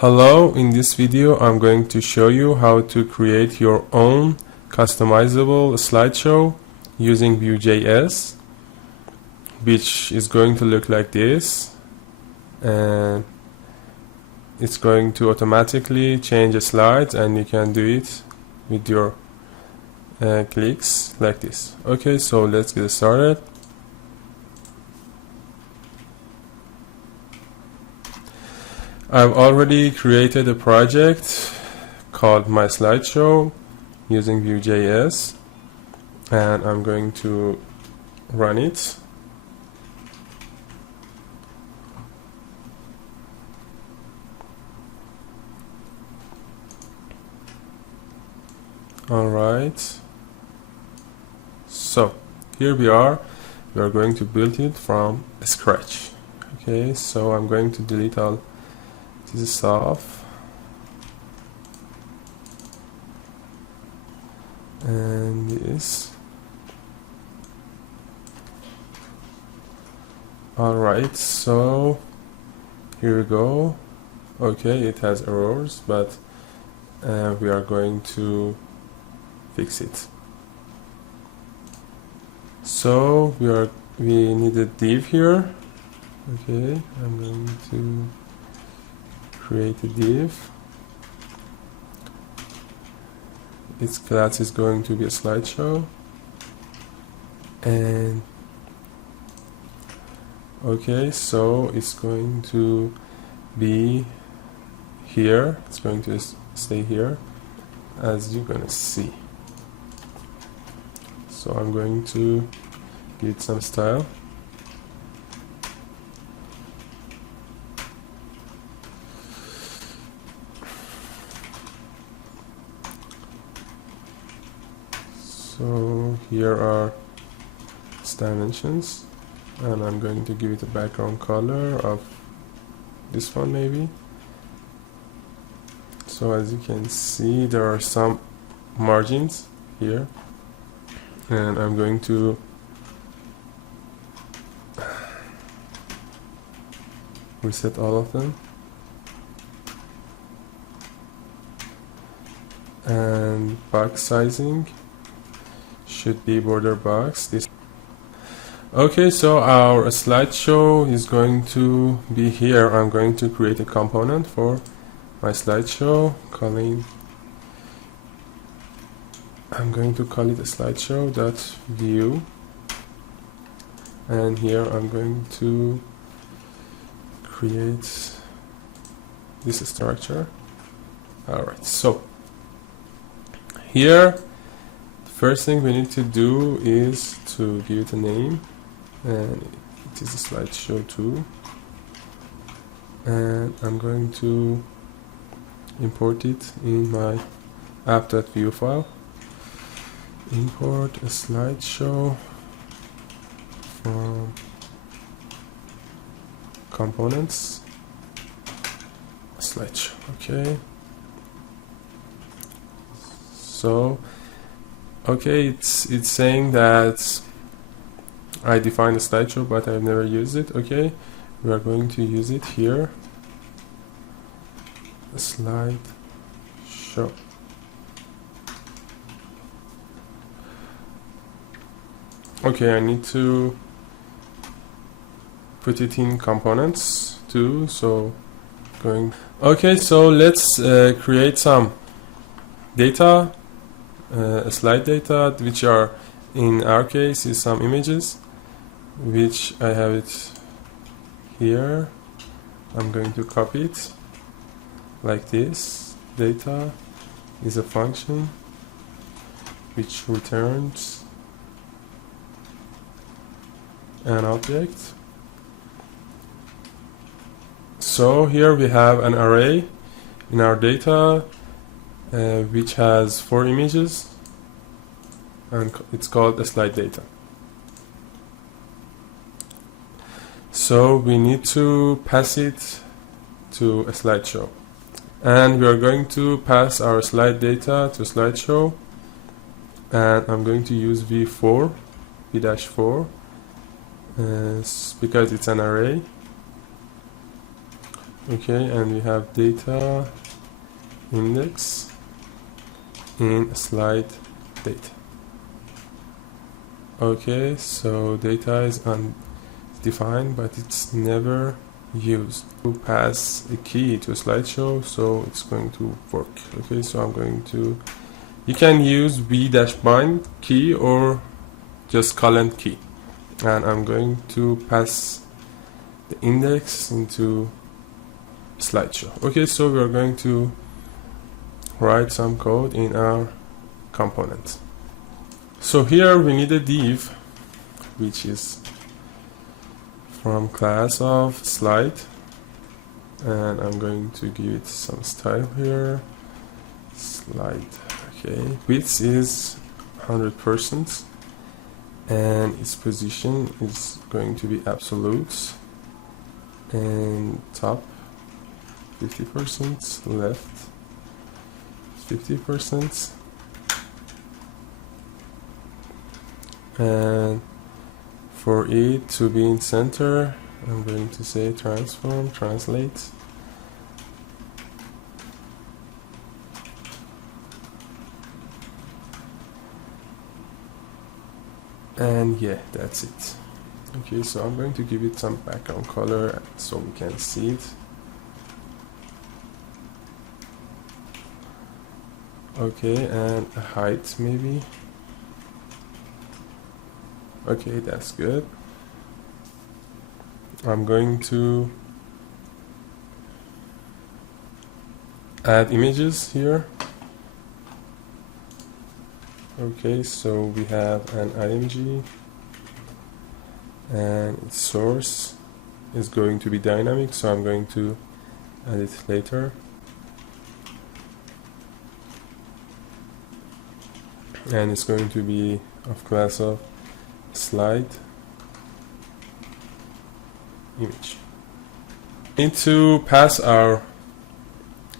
Hello, in this video I'm going to show you how to create your own customizable slideshow using vue.js, which is going to look like this, and it's going to automatically change the slides, and you can do it with your clicks like this. Okay, so let's get started. I've already created a project called My Slideshow using vue.js, and I'm going to run it. Alright, so here we are going to build it from scratch. Okay, so I'm going to delete all this stuff and this. Alright, so here we go. Okay, it has errors, but we are going to fix it. So we need a div here. Okay, I'm going to create a div. Its class is going to be a slideshow, and okay, so it's going to be here. It's going to stay here, as you're gonna see. So I'm going to give it some style. So here are its dimensions, and I'm going to give it a background color of this one maybe. So as you can see, there are some margins here, and I'm going to reset all of them, and box sizing should be border box. Okay, so our slideshow is going to be here. I'm going to create a component for my slideshow, I'm going to call it a slideshow.view, and here I'm going to create this structure. Alright, so here first thing we need to do is to give it a name, and it is a slideshow 2, and I'm going to import it in my app.vue file. Import a slideshow from components, slideshow. Okay, so okay, it's saying that I defined a slideshow, but I've never used it. Okay, we are going to use it here. A slideshow. Okay, I need to put it in components too. So okay, so let's create some data. Slide data, which are in our case is some images, which I have it here. I'm going to copy it like this. Data is a function which returns an object. So here we have an array in our data which has 4 images, and it's called a slide data. So we need to pass it to a slideshow, and we are going to pass our slide data to slideshow, and I'm going to use v4 because it's an array. Okay, and we have data index in slide data. Okay, so data is undefined, but it's never used. To pass a key to a slideshow, so it's going to work. Okay, so I'm going to, you can use v-bind key or just colon key, and I'm going to pass the index into slideshow. Okay, so we are going to write some code in our component. So here we need a div which is from class of slide, and I'm going to give it some style here. Slide. Okay, width is 100%, and its position is going to be absolute, and top 50%, left 50%, and for it to be in center, I'm going to say transform, translate, and yeah, that's it. Okay, so I'm going to give it some background color so we can see it. Okay, and a height maybe. Okay, that's good. I'm going to add images here. Okay, so we have an img, and its source is going to be dynamic, so I'm going to add it later. And it's going to be of class of slide image. Need to pass our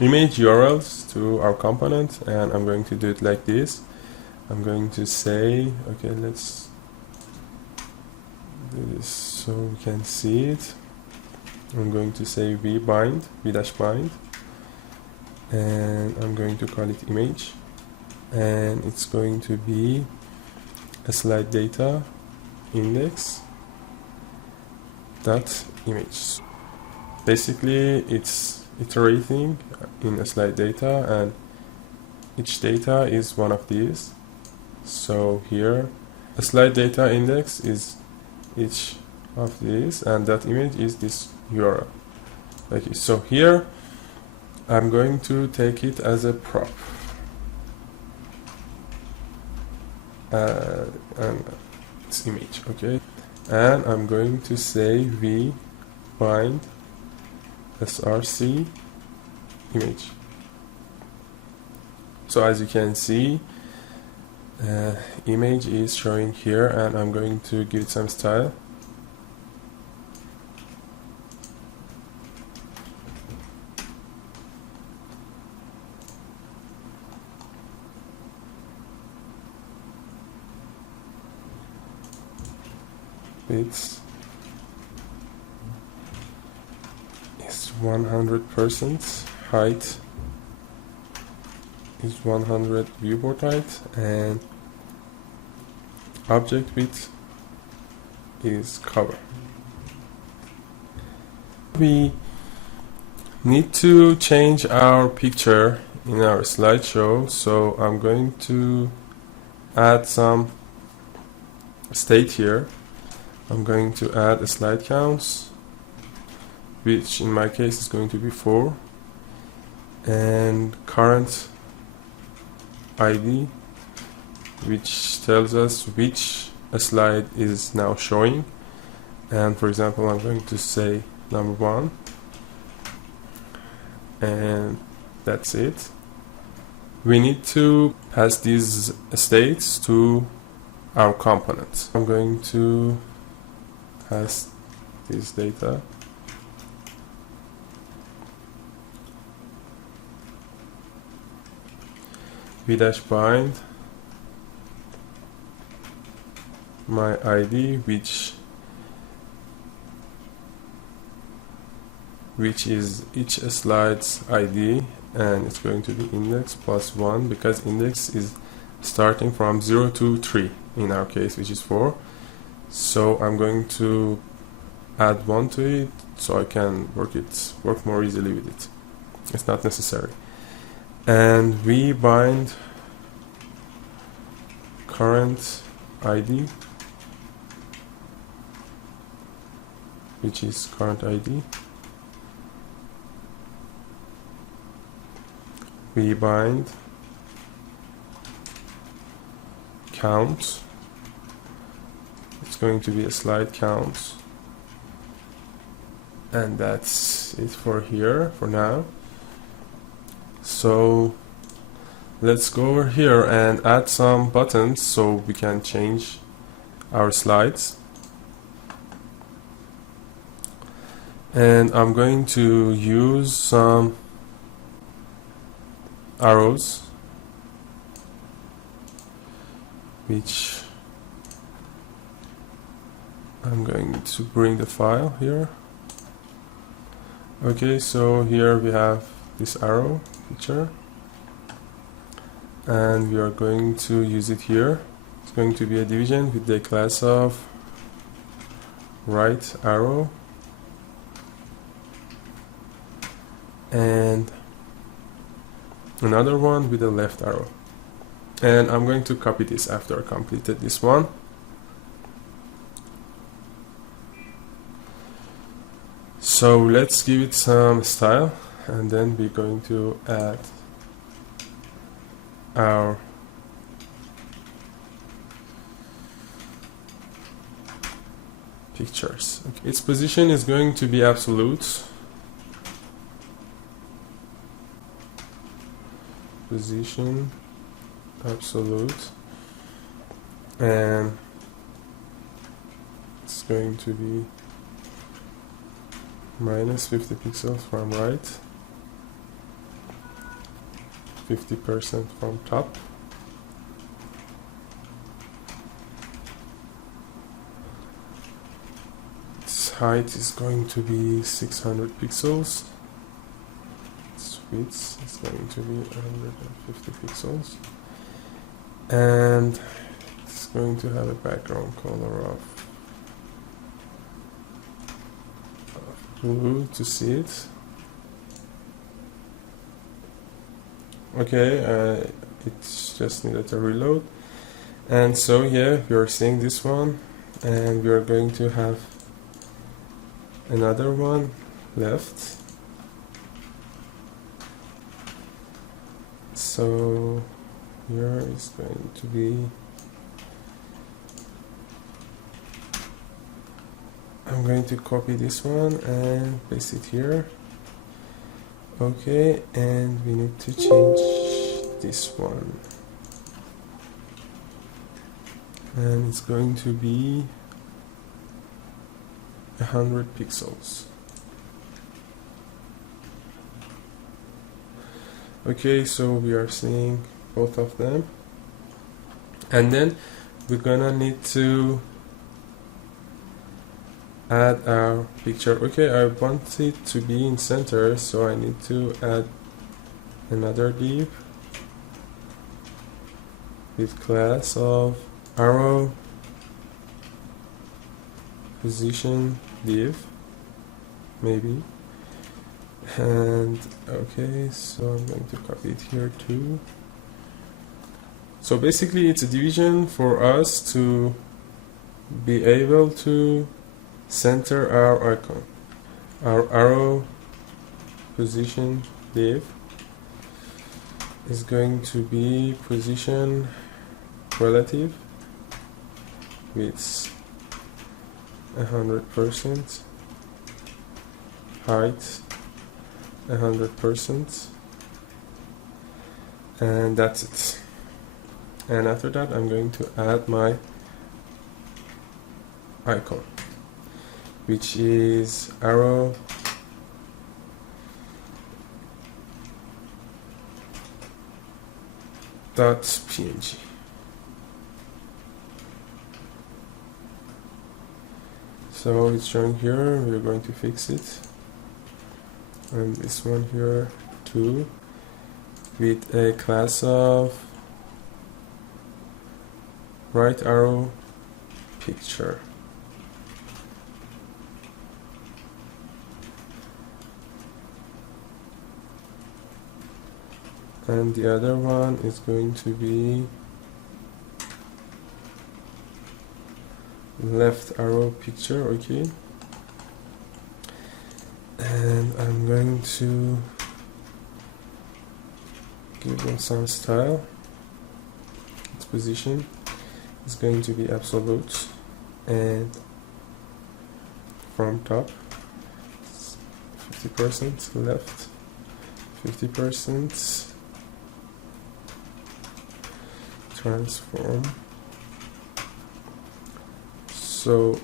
image URLs to our component, and I'm going to do it like this. I'm going to say, okay, let's do this so we can see it. I'm going to say v-bind, v-bind, and I'm going to call it image, and it's going to be a slide data index dot image. Basically, it's iterating in a slide data, and each data is one of these. So here, a slide data index is each of these, and that image is this URL. Okay, so here I'm going to take it as a prop, and it's image. Okay, and I'm going to say v bind src image. So as you can see, image is showing here, and I'm going to give it some style. Width is 100%, height is 100 viewport height, and object width is cover. We need to change our picture in our slideshow, so I'm going to add some state here. I'm going to add a slide counts, which in my case is going to be 4, and current ID, which tells us which a slide is now showing. And for example, I'm going to say number 1, and that's it. We need to pass these states to our components. I'm going to pass this data. v-bind my ID, which which is each slide's ID, and it's going to be index plus 1 because index is starting from 0 to 3 in our case, which is 4. So I'm going to add 1 to it so I can work more easily with it. It's not necessary. And we bind current ID, which is current ID. We bind count. It's going to be a slide count, and that's it for here for now. So let's go over here and add some buttons so we can change our slides. And I'm going to use some arrows, which I'm going to bring the file here. Okay, so here we have this arrow feature, and we are going to use it here. It's going to be a division with the class of right arrow, and another one with a left arrow. And I'm going to copy this after I completed this one. So let's give it some style, and then we're going to add our pictures. Okay. Its position is going to be absolute. Position absolute, and it's going to be minus 50 pixels from right, 50% from top, its height is going to be 600 pixels, its width is going to be 150 pixels, and it's going to have a background color of blue to see it. Okay, it just needed a reload. And so yeah, we are seeing this one, and we are going to have another one left. So here is going to be, I'm going to copy this one and paste it here. Okay, and we need to change this one, and it's going to be 100 pixels. Okay, so we are seeing both of them, and then we're gonna need to add our picture. Okay, I want it to be in center, so I need to add another div with class of arrow position div, maybe. And okay, so I'm going to copy it here too. So basically it's a division for us to be able to center our icon. Our arrow position div is going to be position relative with 100%, height 100%, and that's it. And after that I'm going to add my icon, which is arrow .png. So it's showing here, we're going to fix it. and this one here too, with a class of right arrow picture. And the other one is going to be left arrow picture. Okay, and I'm going to give them some style. Its position is going to be absolute, and from top 50% left, 50% transform. So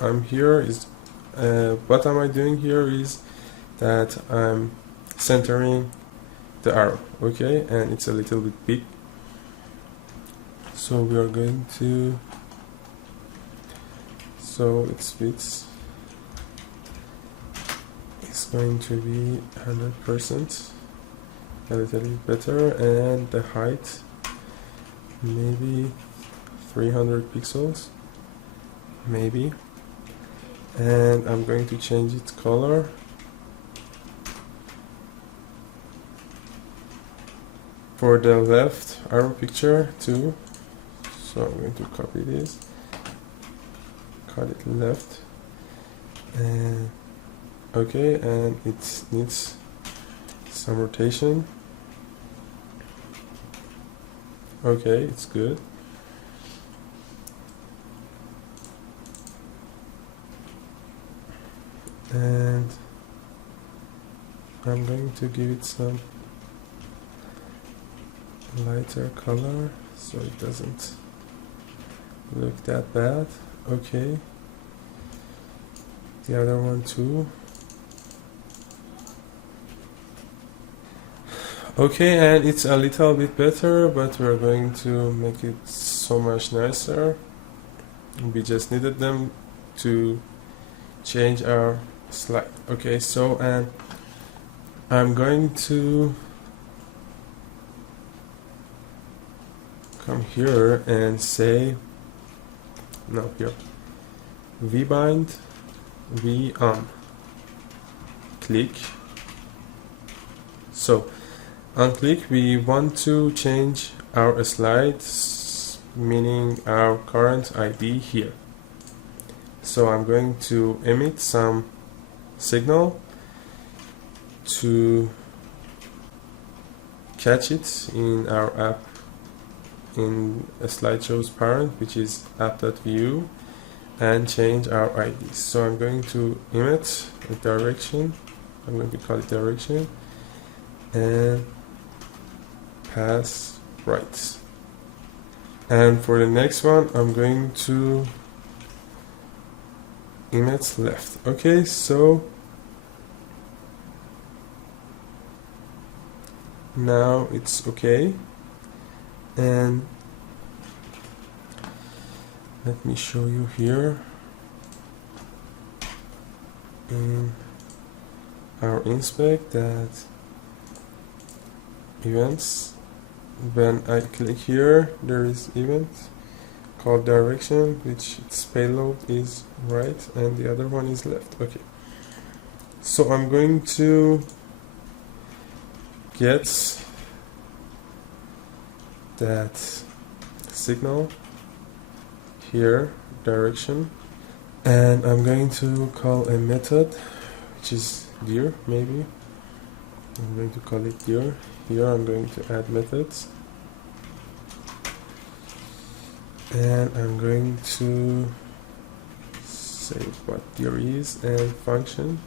I'm here is what am I doing here is that I'm centering the arrow, okay, and it's a little bit big, so we are going to, so its width is going to be 100%, a little bit better, and the height maybe 300 pixels maybe, and I'm going to change its color for the left arrow picture too. So I'm going to copy this, cut it left, and okay, and it needs some rotation. Okay, it's good. And I'm going to give it some lighter color so it doesn't look that bad. Okay, the other one too. Okay, and it's a little bit better, but we're going to make it so much nicer. We just needed them to change our slide. Okay, so and I'm going to come here and say, no, here, vbind v on, click. So on click we want to change our slides, meaning our current ID here. So I'm going to emit some signal to catch it in our app, in a slideshow's parent, which is app.vue, and change our ID. So I'm going to emit a direction, I'm going to call it direction, and pass right. And for the next one I'm going to emit left. Okay, so now it's okay, and let me show you here in our inspect that events, when I click here there is event called direction, which its payload is right and the other one is left. Okay, so I'm going to get that signal here, direction, and I'm going to call a method which is dir, maybe I'm going to call it dir. Here I'm going to add methods, and I'm going to say what dir is, and function.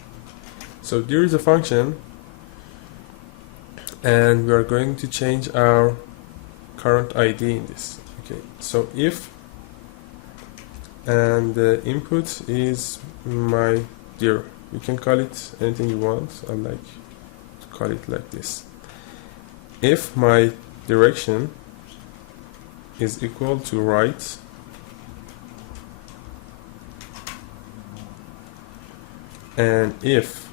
So dir is a function, and we are going to change our current ID in this. Okay, so if, and the input is my dir, you can call it anything you want. I like to call it like this. If my direction is equal to right, and if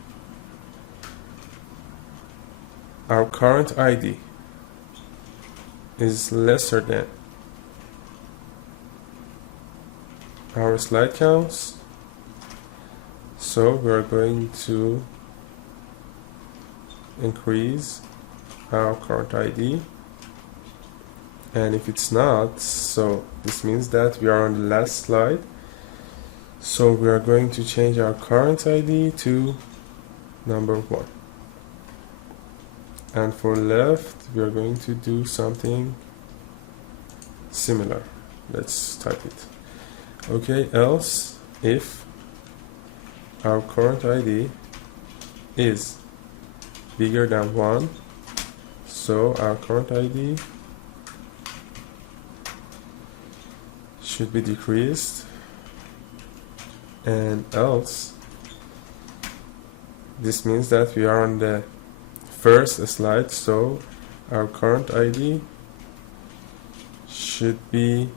our current ID is lesser than our slide counts, so we're going to increase our current ID. And if it's not, so this means that we are on the last slide, so we are going to change our current ID to number 1. And for left, we are going to do something similar. Let's type it. Okay, else if our current ID is bigger than 1, so our current ID should be decreased, and else this means that we are on the first slide, so our current ID should be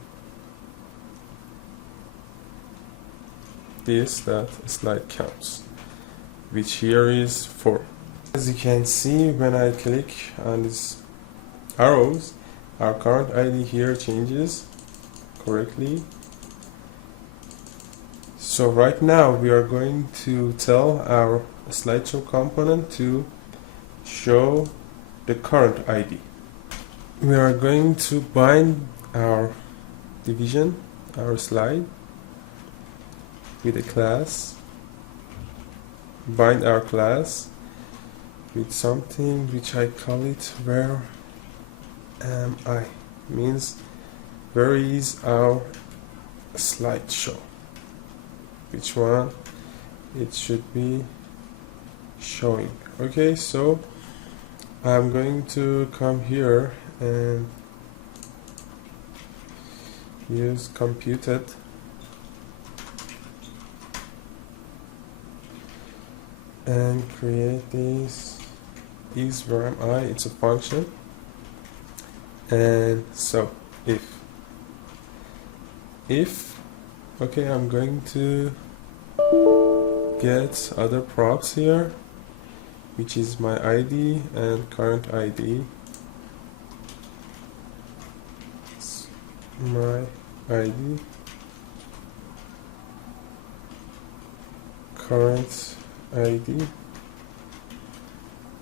this, that slide counts, which here is 4. As you can see, when I click on these arrows, our current ID here changes correctly. So right now we are going to tell our slideshow component to show the current ID. We are going to bind our division, our slide, with a class, bind our class with something which I call it where am I, means where is our slideshow, which one it should be showing. Okay, so I'm going to come here and use computed and create this is where am I, it's a function. And so if okay, I'm going to get other props here, which is my ID and current ID. My ID, current ID,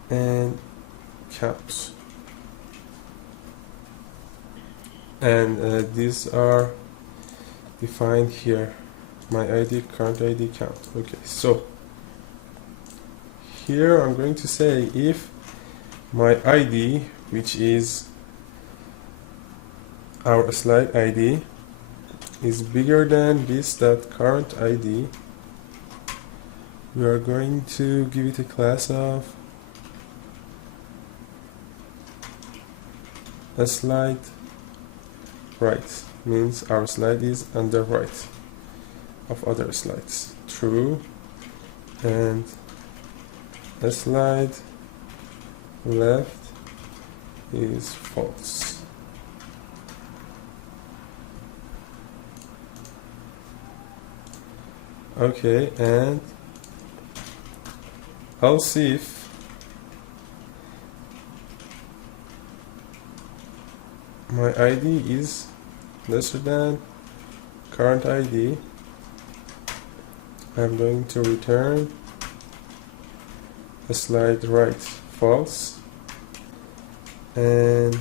and counts. And these are defined here, my ID, current ID, count. Okay, so here I'm going to say if my ID, which is our slide ID, is bigger than this, that current ID, we are going to give it a class of a slide right, means our slide is on the right of other slides, true, and a slide left is false. Okay, and else if my ID is lesser than current ID, I'm going to return a slide right false and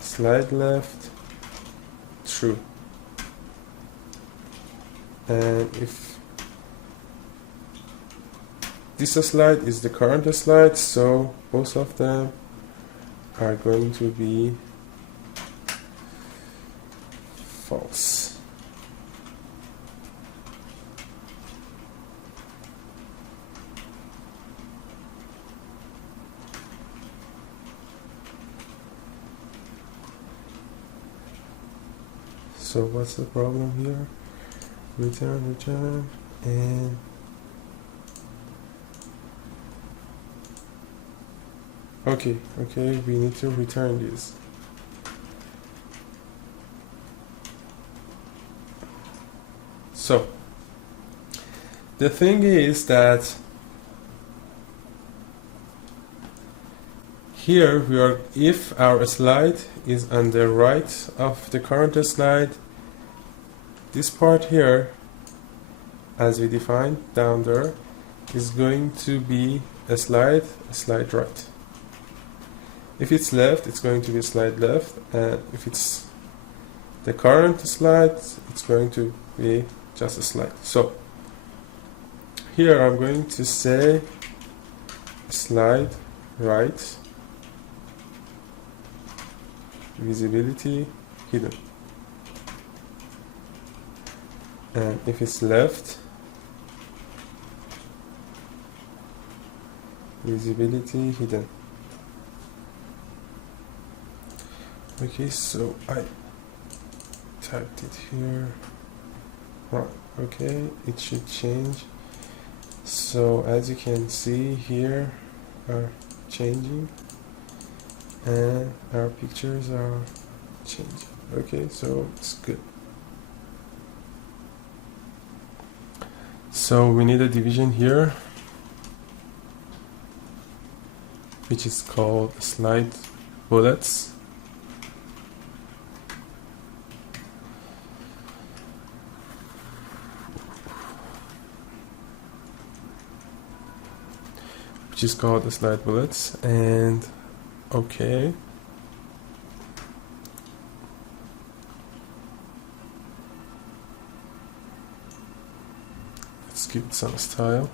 slide left true. And if this slide is the current slide, so both of them are going to be false. So what's the problem here? Return, and okay, we need to return this. So the thing is that here we are, if our slide is on the right of the current slide, this part here, as we defined down there, is going to be a slide right. If it's left, it's going to be a slide left, and if it's the current slide, it's going to be just a slide. So here I'm going to say slide right, visibility hidden, and if it's left, visibility hidden. Okay, so I typed it here. Right, okay, it should change. So as you can see here, are changing and our pictures are changing. Okay, so it's good. So we need a division here, which is called slide bullets. Which is called the slide bullets, and okay. Let's give it some style.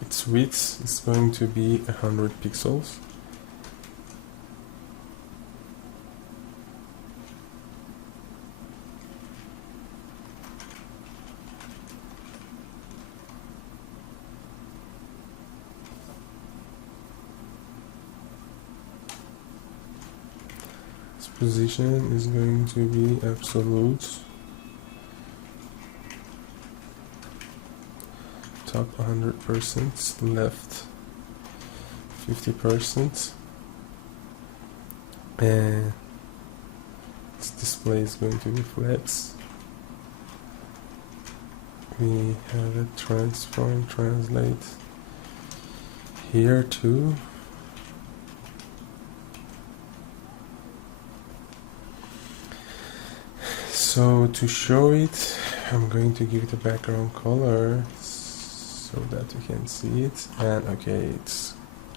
Its width is going to be 100 pixels. Position is going to be absolute, top 100%, left 50%, and this display is going to be flex. We have a transform translate here too. So to show it, I'm going to give it a background color so that you can see it, and okay, it's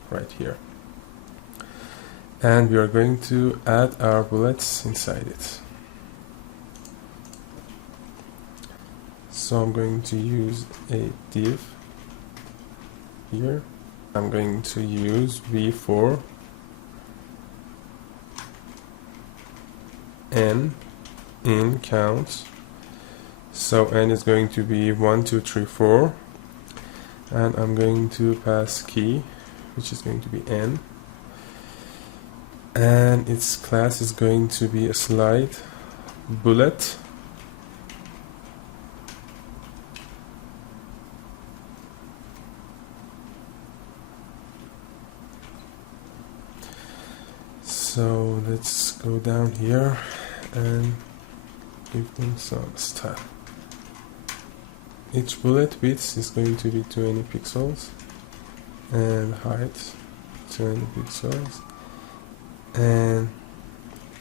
right here. And we are going to add our bullets inside it. So I'm going to use a div here. I'm going to use v4 n in count. So n is going to be 1 2 3 4, and I'm going to pass key, which is going to be n, and its class is going to be a slide bullet. So let's go down here and give them some style. Each bullet width is going to be 20 pixels and height 20 pixels, and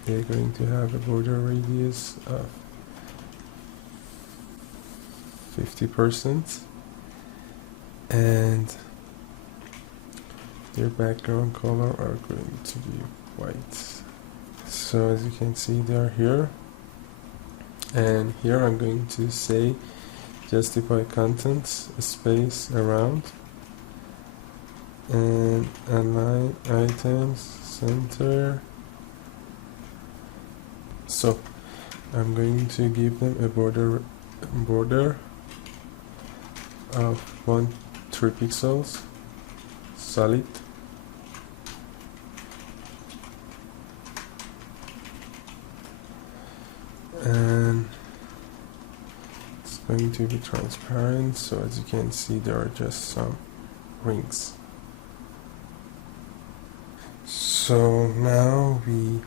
they're going to have a border radius of 50%, and their background color are going to be white. So as you can see, they are here, and here I'm going to say justify contents space around and align items center. So I'm going to give them a border of 3 pixels solid, and it's going to be transparent, so as you can see there are just some rings. So now we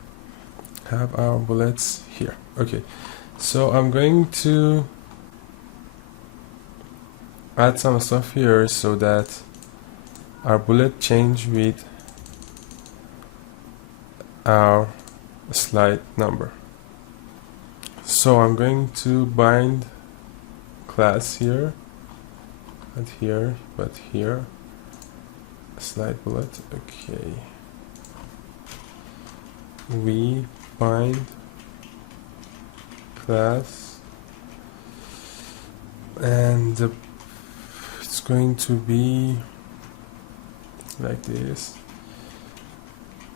have our bullets here. Okay, so I'm going to add some stuff here so that our bullet change with our slide number. So I'm going to bind class here, not here, but here, slide bullet. Okay, we bind class, and it's going to be like this: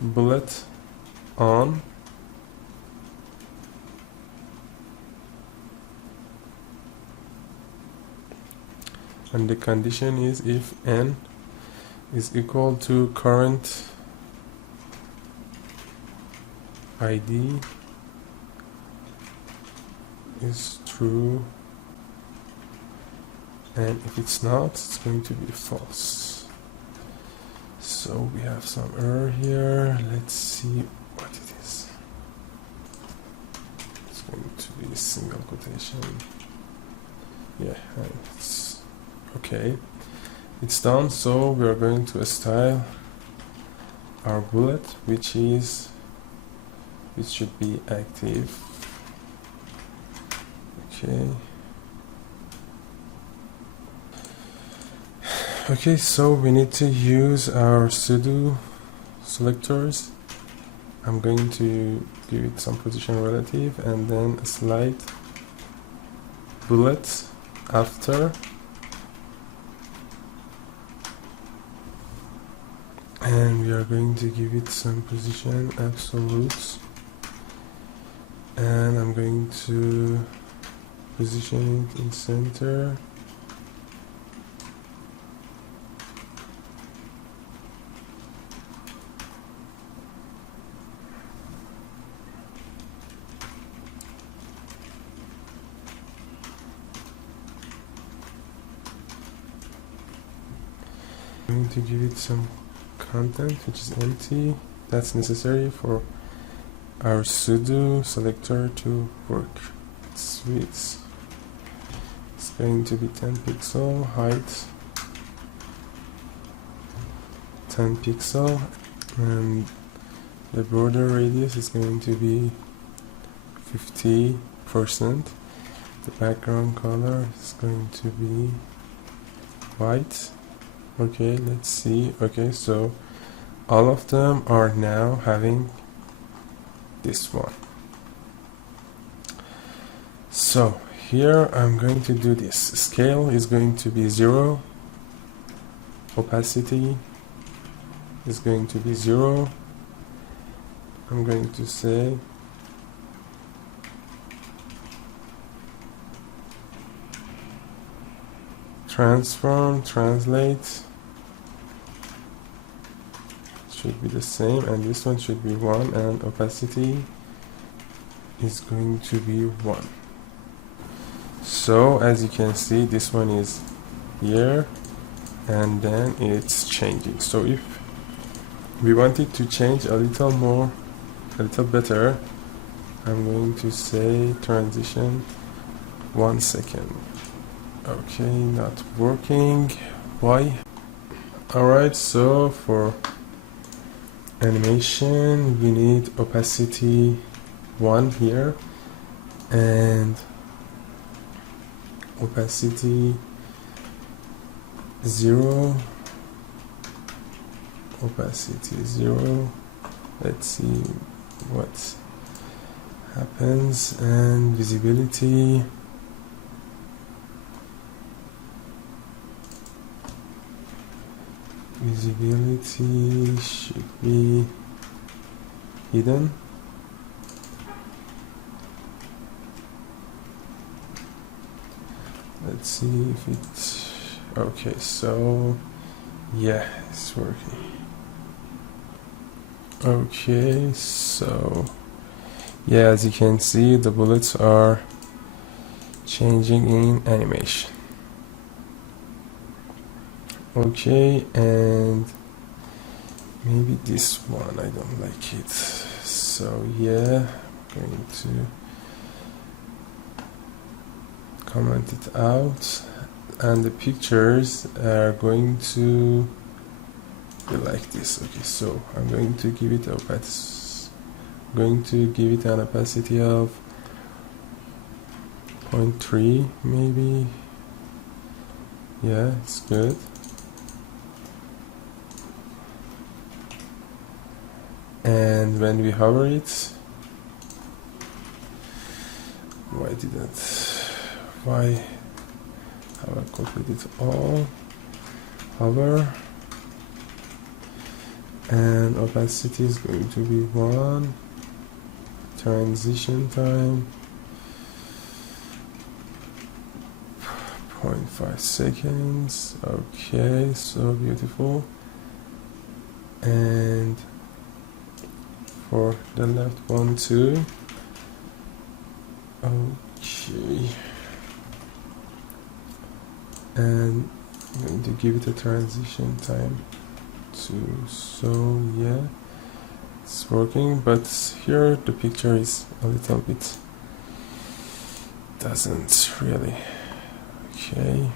bullet on, and the condition is if n is equal to current ID is true, and if it's not, it's going to be false. So we have some error here. Let's see what it is. It's going to be single quotation. Yeah, and it's okay. It's done. So we are going to style our bullet, which should be active. Okay. Okay, so we need to use our pseudo selectors. I'm going to give it some position relative and then a slide bullet after, and we are going to give it some position absolute, and I'm going to position it in center. I'm going to give it some content which is empty. That's necessary for our pseudo selector to work. Width, it's going to be 10 pixel, height 10 pixel, and the border radius is going to be 50%. The background color is going to be white. Okay, let's see. Okay, so all of them are now having this one. So here I'm going to do this. Scale is going to be 0. Opacity is going to be 0. I'm going to say transform, translate should be the same, and this one should be 1, and opacity is going to be 1. So as you can see, this one is here and then it's changing. So if we want it to change a little more, a little better, I'm going to say transition 1 second. Okay, not working. Why? Alright, so for animation we need opacity 1 here and opacity 0, opacity 0. Let's see what happens, and visibility should be hidden. Let's see if it's okay. So yeah, it's working. Okay, so yeah, as you can see, the bullets are changing in animation. Okay, and maybe this one, I don't like it. So yeah, I'm going to comment it out. and the pictures are going to be like this. Okay, so I'm going to give it an opacity of 0.3 maybe. Yeah, it's good. And when we hover it, why have I copied it all? Hover, and opacity is going to be 1, transition time 0.5 seconds. Okay, so beautiful. And for the left one too. Okay, and I'm going to give it a transition time too. So yeah, it's working, but here the picture is a little bit doesn't really. Okay,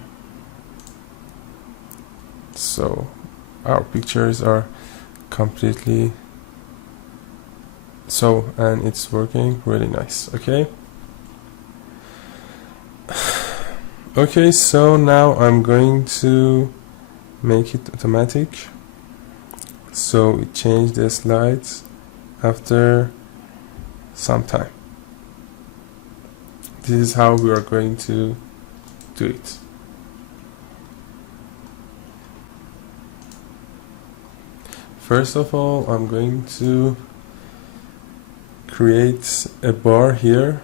so our pictures are completely so, and it's working really nice. Okay. Okay, so now I'm going to make it automatic, so it changed the slides after some time. This is how we are going to do it. First of all, I'm going to create a bar here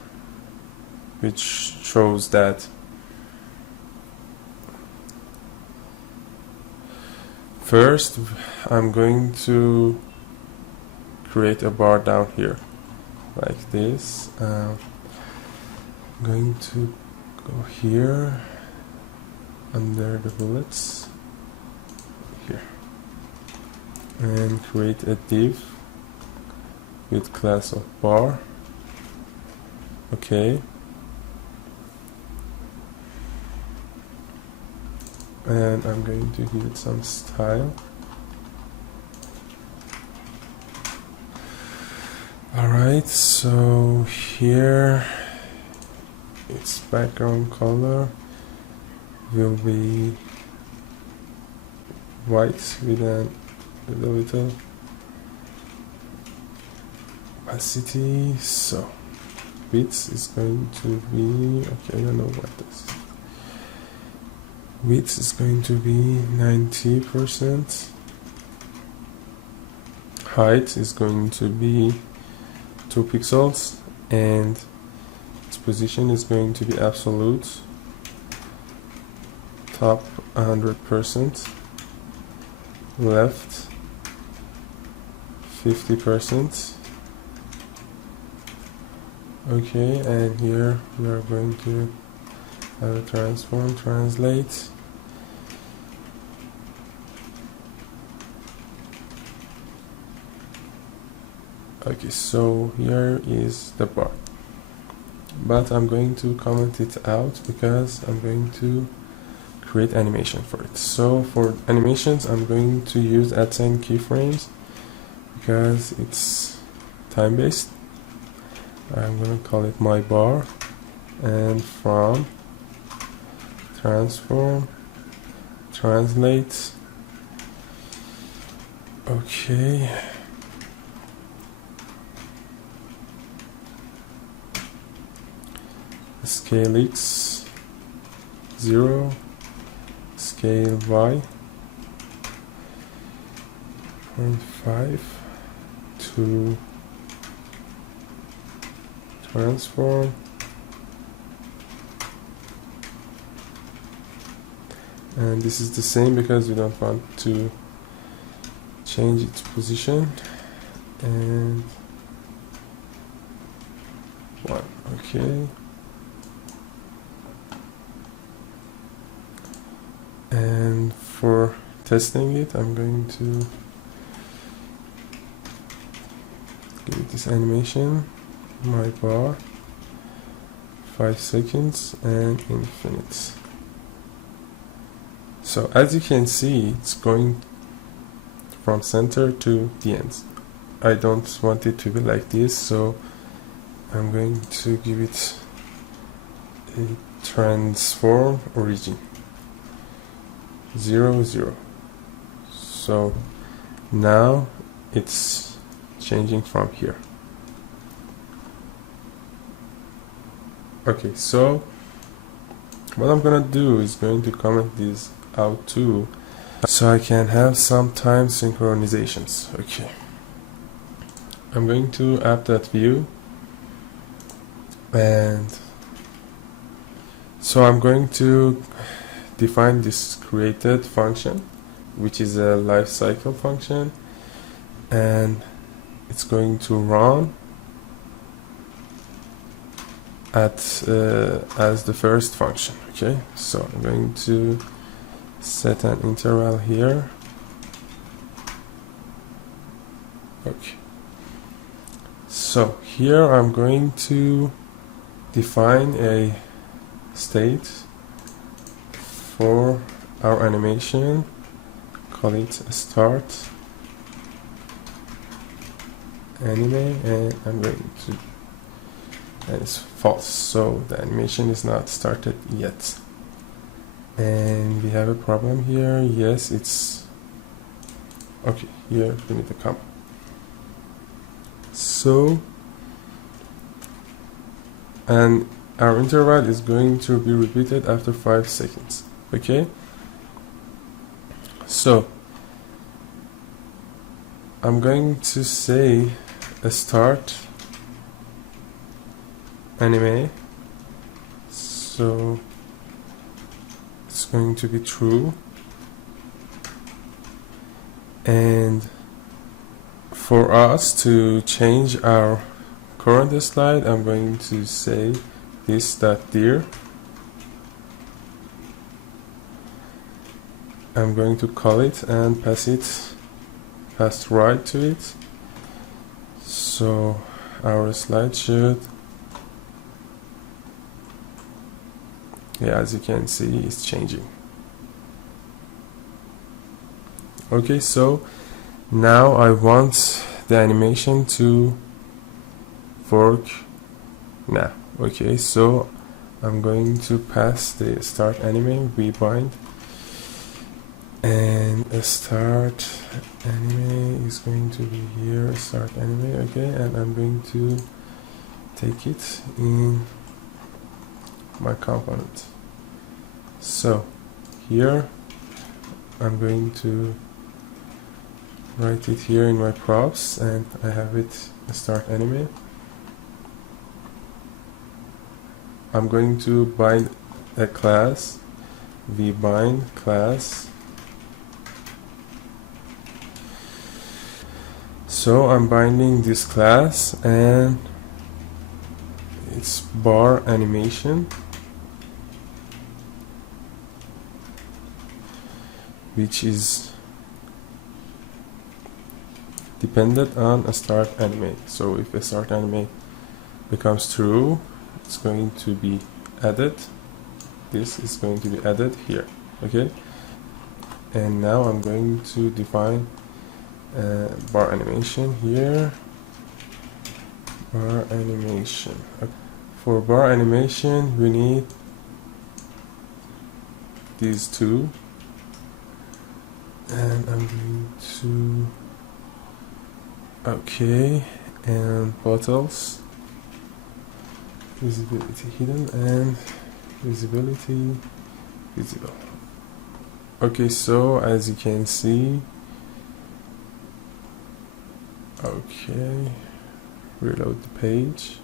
which shows that first I'm going to create a bar down here like this. I'm going to go here under the bullets here and create a div with class of bar. Okay, and I'm going to give it some style. Alright, so here its background color will be white with a little opacity. So width is going to be, okay, I don't know what this is. Width is going to be 90%. Height is going to be 2 pixels, and its position is going to be absolute. Top 100%. Left 50%. Okay, and here we are going to have a transform, translate. Okay, so here is the bar, but I'm going to comment it out because I'm going to create animation for it. So for animations, I'm going to use @sign keyframes because it's time-based. I'm going to call it my bar, and from transform, translate. Okay, scale X 0, scale Y 0.5 to transform, and this is the same because we don't want to change its position, and 1. Okay, and for testing it, I'm going to give it this animation, my bar, 5 seconds and infinite. So as you can see, it's going from center to the ends. I don't want it to be like this, so I'm going to give it a transform origin 0 0. So now it's changing from here. Okay, so what I'm gonna do is going to comment this out too, so I can have some time synchronizations. Okay, I'm going to app.view, and so I'm going to define this created function, which is a lifecycle function, and it's going to run at as the first function. Okay, so I'm going to set an interval here. Okay, so here I'm going to define a state for our animation, call it start anime, and I'm going to, and it's false, so the animation is not started yet. And we have a problem here. Yes, it's okay. Here we need a comma. So, and our interval is going to be repeated after 5 seconds. Okay, so I'm going to say a start anime, so it's going to be true, and for us to change our current slide, I'm going to say this.dir. I'm going to call it and pass right to it, so our slide should, yeah, as you can see, it's changing. Okay, so now I want the animation to work now. Okay, so I'm going to pass the start anime vbind, and a start anime is going to be here, start anime. Okay, and I'm going to take it in my component. So here I'm going to write it here in my props, and I have it start anime. I'm going to bind a class, vbind class. So I'm binding this class, and it's bar animation, which is dependent on a start anime. So if a start anime becomes true, it's going to be added. This is going to be added here. Okay, and now I'm going to define bar animation here. Bar animation. For bar animation, we need these two, and I'm going to, okay, and bottles, visibility hidden and visibility visible. Okay, so as you can see, okay, reload the page.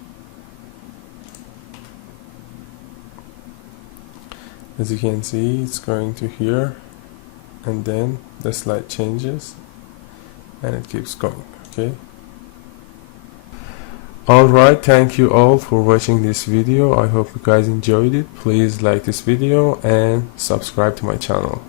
As you can see, it's going to here, and then the slide changes and it keeps going. Okay, alright, thank you all for watching this video. I hope you guys enjoyed it. Please like this video and subscribe to my channel.